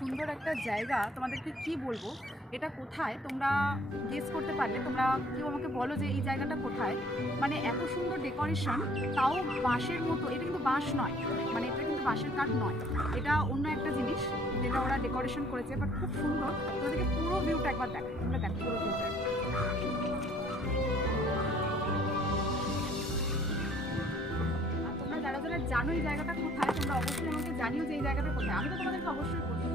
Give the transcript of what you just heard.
সুন্দর একটা জায়গা, তোমাদেরকে কি বলবো, এটা কোথায় তোমরা গেস করতে পারলে, তোমরা কেউ আমাকে বলো যে এই জায়গাটা কোথায়। মানে এত সুন্দর ডেকোরেশন, তাও বাঁশের মতো। এটা কিন্তু বাঁশ নয়, মানে এটা কিন্তু বাঁশের কাঠ নয়, এটা অন্য একটা জিনিস যেটা ওরা ডেকোরেশন করেছে, বাট খুব সুন্দর। তোমাদেরকে পুরো ভিউটা একবার দেখো, তোমরা দেখো পুরো ভিউটা। আর তোমরা যারা যারা জানো এই জায়গাটা কোথায়, তোমরা অবশ্যই আমাকে জানিও যে এই জায়গাটা কোথায়। আমি তো তোমাদেরকে অবশ্যই বলবো।